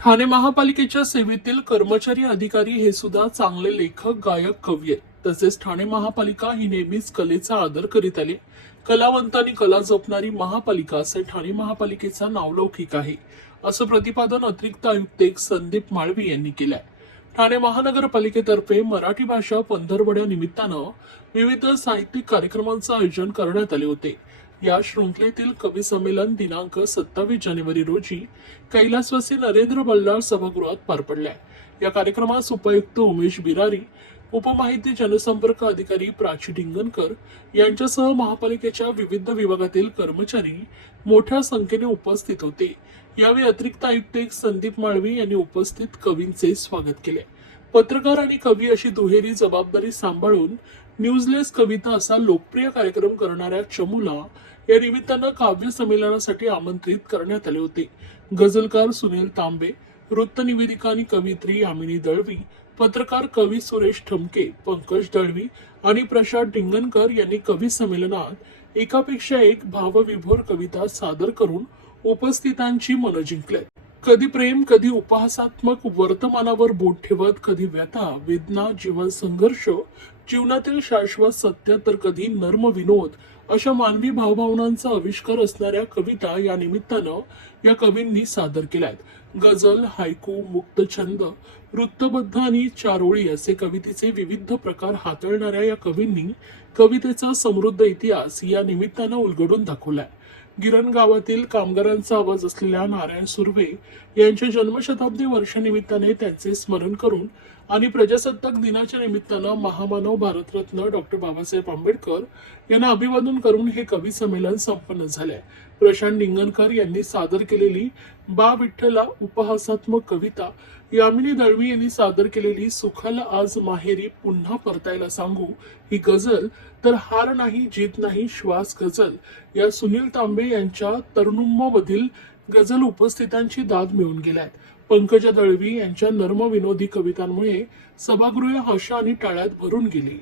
ठाणे महापालिकेच्या सेवेतील कर्मचारी अधिकारी हे सुद्धा चांगले लेखक गायक कवी आहेत। तसेच ठाणे महापालिका ही नेहमीच कलेचा आदर करीत आली। कलावंतांनी कला जपणारी महापालिका असे ठाणे महापालिकेचा नावलौकिक आहे, असं प्रतिपादन अतिरिक्त आयुक्त एक संदीप माळवी यांनी केलंय। ठाणे महानगरपालिकेतर्फे मराठी भाषा पंधरवड्या निमित्तानं विविध साहित्यिक कार्यक्रमांचं आयोजन करण्यात आले होते। या शृंखलेतील कवी संमेलन दिनांक 27 जानेवारी रोजी कैलासवासी नरेंद्र बल्लाळ सभागृहात पार पडले। या कार्यक्रमास उपायुक्त उमेश बिरारी, उपमाहिती जनसंपर्क अधिकारी प्राची डिंगनकर यांच्यासह महापालिकेच्या विविध विभागातील कर्मचारी मोठ्या संख्येने उपस्थित होते। यावेळी अतिरिक्त आयुक्त एक संदीप माळवी यांनी उपस्थित कवींचे स्वागत केले। पत्रकार आणि कवी अशी दुहेरी जबाबदारी सांभाळून न्यूजलेस कविता असा लोकप्रिय कार्यक्रम करणाऱ्या चमूला या निमित्तानं काव्य संमेलनासाठी आमंत्रित करण्यात आले होते। गझलकार सुनील तांबे, वृत्तनिवेदिका आणि कवित्री यामिनी दळवी, पत्रकार कवी सुरेश ठमके, पंकज दळवी आणि प्रशांत डिंगनकर यांनी कवी संमेलनात एकापेक्षा एक भावविभोर कविता सादर करून उपस्थितांची मनं जिंकली। कधी प्रेम, कधी उपहासात्मक वर्तमानावर बोट ठेवत, कधी व्यथा, वेदना, जीवन संघर्ष, जीवनातील शाश्वत सत्य, तर कधी नर्म विनोद अशा मानवी भावभावनांचा आविष्कार असणाऱ्या कविता या निमित्तानं या कवींनी सादर केल्यात। गझल, हायकू, मुक्तछंद, वृत्तबद्ध आणि चारोळी असे कवितेचे विविध प्रकार हाताळणाऱ्या या कवींनी कवितेचा समृद्ध इतिहास या निमित्तानं उलगडून दाखवलाय। गिरण गावातील कामगारांचा आवाज असलेल्या नारायण सुर्वे यांच्या जन्मशताब्दी वर्षानिमित्ताने त्यांचे स्मरण करून आणि प्रजासत्ताक दिनाच्या निमित्तानं महामानव भारतरत्न डॉक्टर बाबासाहेब आंबेडकर यांना अभिवादन करून हे कवी संमेलन संपन्न झाले। प्रशांत डिंगनकर यांनी सादर केलेली बा विठ्ठला उपहासात्मक कविता, यामिनी दळवी यांनी सादर केलेली सुखाला आज माहेरी पुन्हा परतायला सांगू ही गझल, तर हार नाही जीत नाही श्वास गझल या सुनील तांबे यांच्या तरुणुम्ममधील गझल उपस्थितांची दाद मिळून गेल्यात। पंकजा दळवी यांच्या नर्म विनोदी कवितांमुळे सभागृह हर्ष आणि टाळ्यात भरून गेली।